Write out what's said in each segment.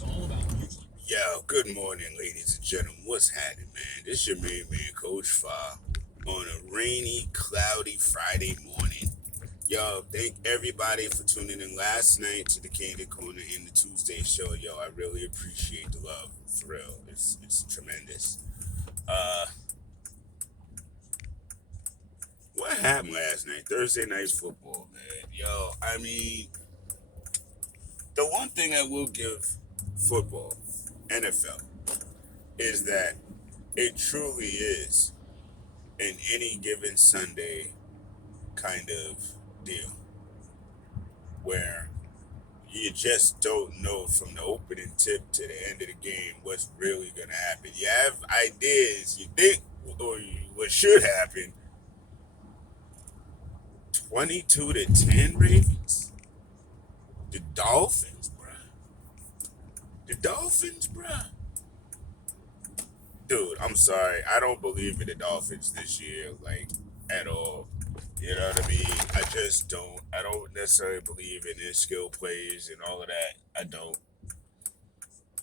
Yo, good morning, ladies and gentlemen. What's happening, man? This your main man, Coach Fa, on a rainy, cloudy Friday morning. Yo, thank everybody for tuning in last night to the Candid Corner in the Tuesday show. Yo, I really appreciate the love, for real. It's tremendous. Uh, what happened last night? Thursday night football, man. Yo, I mean, the one thing I will give football, NFL, is that it truly is an any given Sunday kind of deal where you just don't know from the opening tip to the end of the game what's really going to happen. You have ideas, you think, or what should happen. 22 to 10 Ravens. The Dolphins, bruh. The Dolphins, bruh. Dude, I'm sorry. I don't believe in the Dolphins this year, like, at all. You know what I mean? I just don't. I don't necessarily believe in their skill plays and all of that. I don't.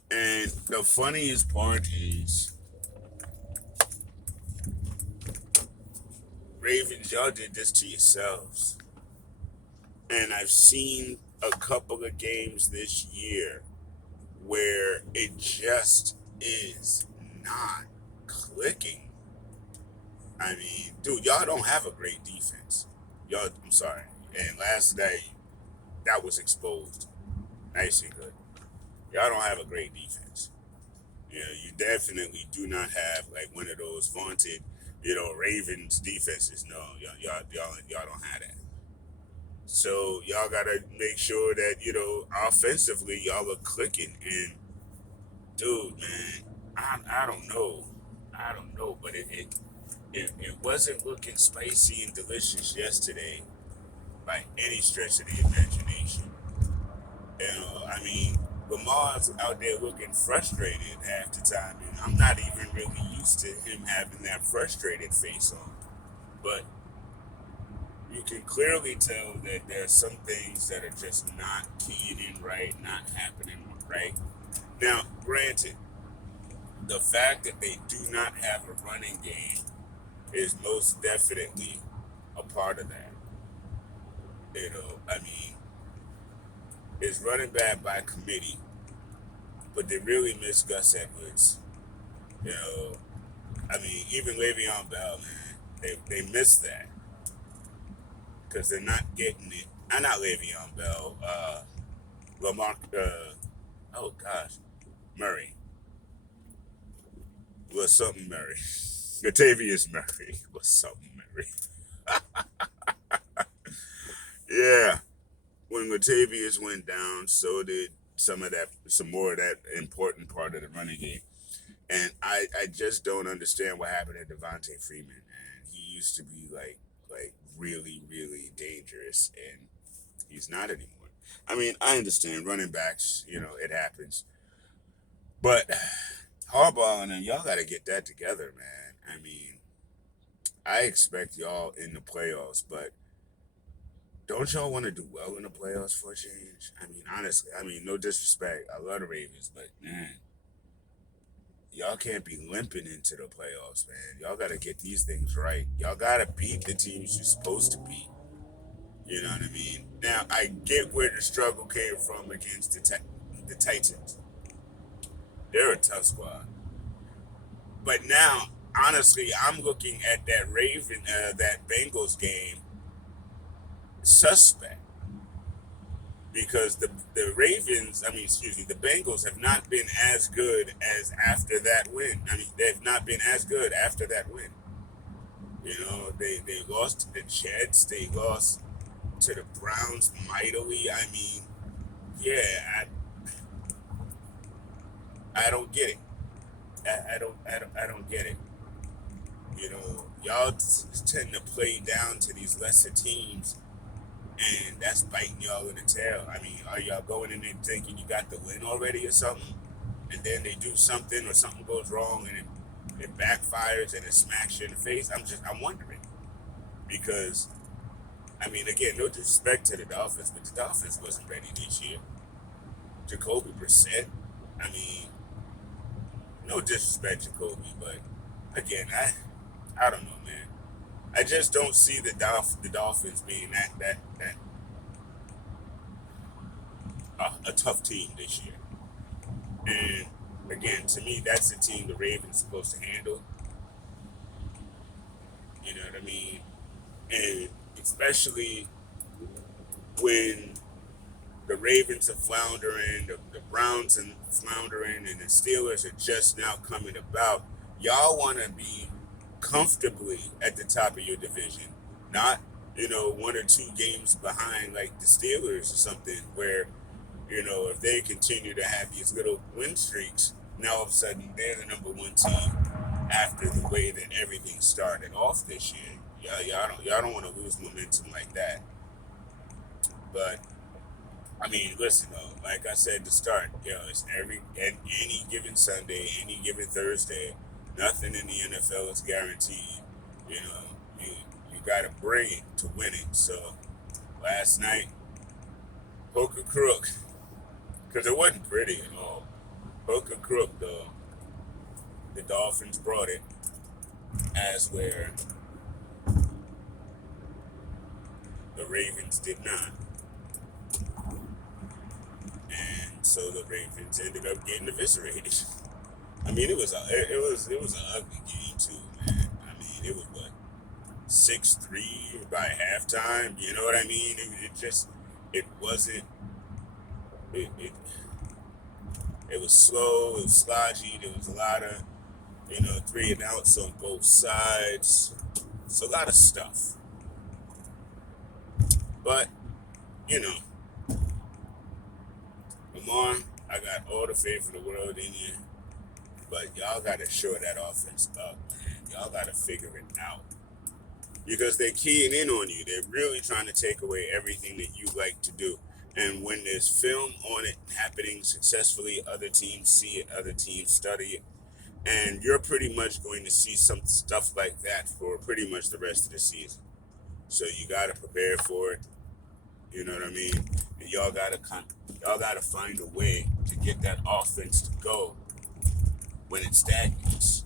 And the funniest part is, Ravens, y'all did this to yourselves. And I've seen a couple of games this year where it just is not clicking. I mean, dude, y'all don't have a great defense. Y'all, I'm sorry. And last night, that was exposed. Nice and good. Y'all don't have a great defense. You know, you definitely do not have like one of those vaunted, Ravens defenses. No, y'all don't have that. So y'all gotta make sure that offensively y'all are clicking. And dude, man, I don't know, but it wasn't looking spicy and delicious yesterday by any stretch of the imagination. I mean, Lamar's out there looking frustrated half the time, and I'm not even really used to him having that frustrated face on. But you can clearly tell that there's some things that are just not keyed in right, not happening right. Now, granted, the fact that they do not have a running game is most definitely a part of that. I mean, it's running back by committee, but they really miss Gus Edwards. You know, I mean, even Le'Veon Bell, man, they miss that because they're not getting it. Not Le'Veon Bell. Lamar. Oh gosh, Murray. What's something Murray? Latavius Murray. What's something Murray? Yeah. When Latavius went down, so did some more of that important part of the running game. And I just don't understand what happened to Devontae Freeman, man. He used to be like really, really dangerous, and he's not anymore. I mean, I understand running backs, it happens. But Harbaugh and them, y'all got to get that together, man. I mean, I expect y'all in the playoffs, but don't y'all want to do well in the playoffs for a change? I mean, honestly, no disrespect. I love the Ravens, but man, y'all can't be limping into the playoffs, man. Y'all got to get these things right. Y'all got to beat the teams you're supposed to beat. You know what I mean? Now, I get where the struggle came from against the Titans. They're a tough squad. But now, honestly, I'm looking at that Bengals game suspect because the Ravens, excuse me, the Bengals have not been as good as after that win. I mean, they've not been as good after that win. They lost to the Jets. They lost to the Browns mightily. I mean, yeah, I don't get it. I don't get it. Y'all tend to play down to these lesser teams, and that's biting y'all in the tail. I mean, are y'all going in there thinking you got the win already or something, and then they do something or something goes wrong and it backfires and it smacks you in the face? I'm wondering because I mean, again, no disrespect to the Dolphins, but the Dolphins wasn't ready this year. Jacoby Brissett, I mean, no disrespect to Kobe, but again, I don't know, man. I just don't see the Dolphins being that a tough team this year. And again, to me, that's the team the Ravens supposed to handle. You know what I mean? And especially when the Ravens are floundering, the Browns are floundering, and the Steelers are just now coming about. Y'all want to be comfortably at the top of your division, not one or two games behind like the Steelers or something. Where if they continue to have these little win streaks, now all of a sudden they're the number one team after the way that everything started off this year. Y'all don't want to lose momentum like that. But I mean, listen though, like I said to start, it's any given Sunday, any given Thursday, nothing in the NFL is guaranteed. You know, you got to bring it to win it. So last night, hook or crook, because it wasn't pretty at all. Hook or crook though, the Dolphins brought it, as where the Ravens did not. And so the Ravens ended up getting eviscerated. I mean, it was an ugly game too, man. I mean, it was what 6-3 by halftime. You know what I mean? It wasn't it it was slow. It was slodgy. There was a lot of three and outs on both sides. It's a lot of stuff, but you know, Lamar, I got all the faith in the world in you. But y'all got to shore that offense up, man. Y'all got to figure it out. Because they're keying in on you. They're really trying to take away everything that you like to do. And when there's film on it happening successfully, other teams see it, other teams study it. And you're pretty much going to see some stuff like that for pretty much the rest of the season. So you got to prepare for it. You know what I mean? And y'all got to find a way to get that offense to go when it stagnates.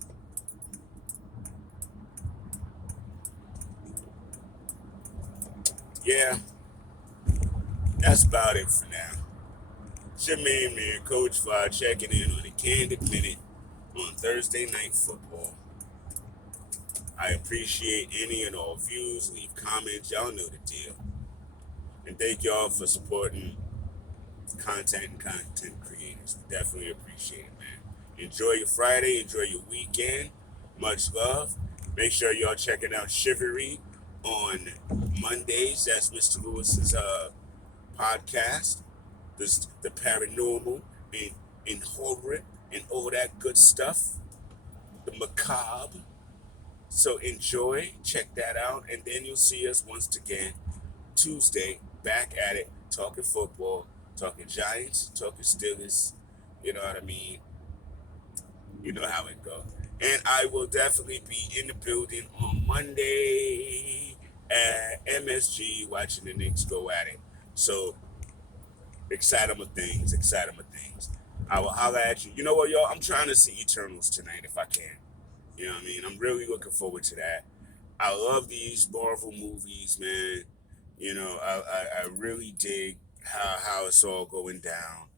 Yeah, that's about it for now. It's your main man, Coach Fly, checking in on the Candid Minute on Thursday Night Football. I appreciate any and all views. Leave comments. Y'all know the deal. And thank y'all for supporting content and content creators. We definitely appreciate it, man. Enjoy your Friday. Enjoy your weekend. Much love. Make sure y'all checking out Chivalry on Mondays. That's Mr. Lewis's podcast. The paranormal and horror and all that good stuff. The macabre. So enjoy, check that out, and then you'll see us once again Tuesday, back at it, talking football, talking Giants, talking Steelers. You know what I mean? You know how it goes. And I will definitely be in the building on Monday at MSG watching the Knicks go at it. So excited with things, excited with things. I will holler at you. You know what, y'all? I'm trying to see Eternals tonight if I can. You know what I mean? I'm really looking forward to that. I love these Marvel movies, man. I really dig how it's all going down.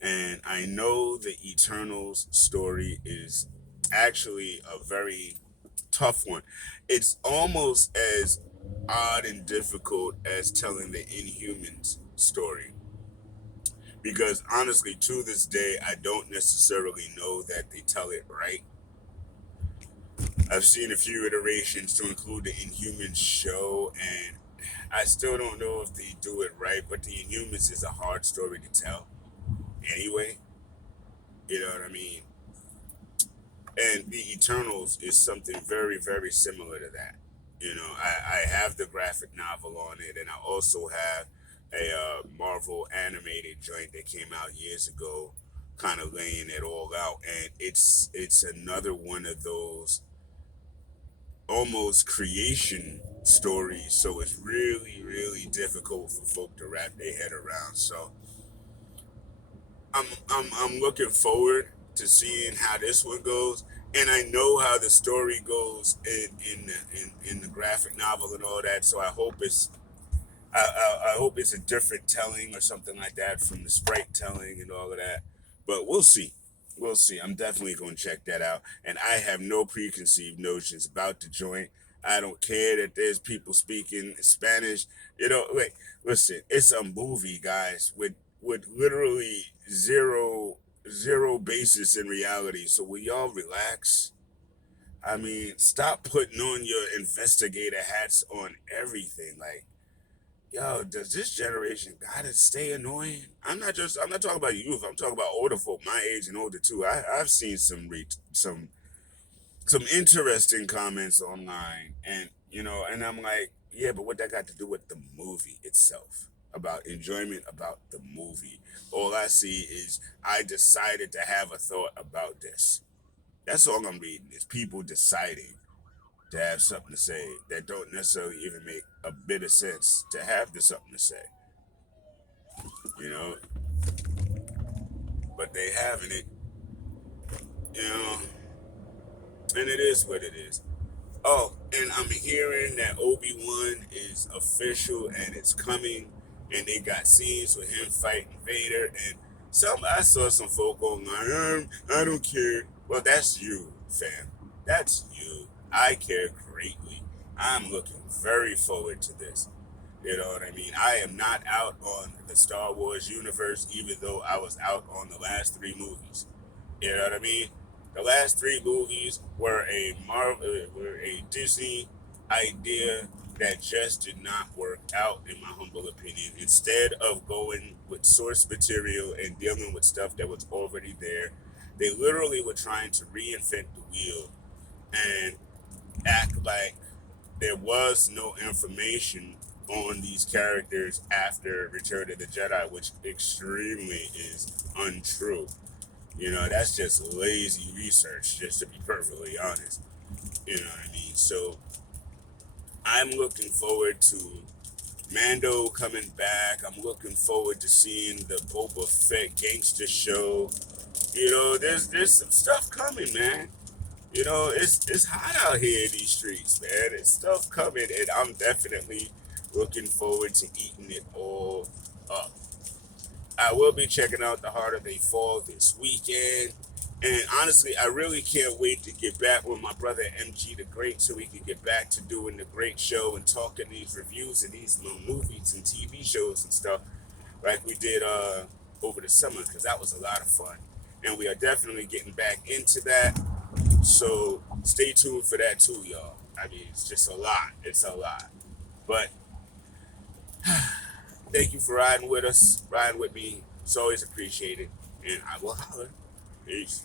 And I know the Eternals story is actually a very tough one. It's almost as odd and difficult as telling the Inhumans story. Because honestly, to this day, I don't necessarily know that they tell it right. I've seen a few iterations to include the Inhumans show, and I still don't know if they do it right, but the Inhumans is a hard story to tell. Anyway, you know what I mean? And the Eternals is something very, very similar to that. I have the graphic novel on it, and I also have a Marvel animated joint that came out years ago, kind of laying it all out. And it's another one of those almost creation stories, so it's really, really difficult for folk to wrap their head around. So I'm looking forward to seeing how this one goes, and I know how the story goes in the graphic novel and all that. So I hope it's a different telling or something like that from the sprite telling and all of that. But we'll see. We'll see. I'm definitely going to check that out. And I have no preconceived notions about the joint. I don't care that there's people speaking Spanish. Wait, listen, it's a movie, guys, with literally zero basis in reality. So will y'all relax? I mean, stop putting on your investigator hats on everything. Like, yo, does this generation gotta stay annoying? I'm not talking about youth. I'm talking about older folk, my age and older too. I've seen some interesting comments online, and and I'm like, yeah, but what that got to do with the movie itself? About enjoyment, about the movie. All I see is I decided to have a thought about this. That's all I'm reading is people deciding to have something to say that don't necessarily even make a bit of sense to have the something to say, you know, but they having it, you know, and it is what it is. Oh, and I'm hearing that Obi-Wan is official and it's coming, and they got scenes with him fighting Vader, and I saw some folk online, I don't care. Well, that's you, fam. That's you. I care greatly. I'm looking very forward to this. You know what I mean? I am not out on the Star Wars universe, even though I was out on the last three movies. You know what I mean? The last three movies were a Disney idea that just did not work out, in my humble opinion. Instead of going with source material and dealing with stuff that was already there, they literally were trying to reinvent the wheel and act like there was no information on these characters after Return of the Jedi, which extremely is untrue. That's just lazy research, just to be perfectly honest. You know what I mean? So I'm looking forward to Mando coming back. I'm looking forward to seeing the Boba Fett gangster show. There's some stuff coming, man. It's hot out here in these streets, man. It's stuff coming, and I'm definitely looking forward to eating it all up. I will be checking out The Harder They Fall this weekend. And honestly, I really can't wait to get back with my brother MG the Great so we can get back to doing the great show and talking these reviews and these movies and TV shows and stuff like we did over the summer, because that was a lot of fun. And we are definitely getting back into that. So stay tuned for that too, y'all. I mean, it's just a lot. It's a lot. But thank you for riding with us, riding with me. It's always appreciated. And I will holler. Peace.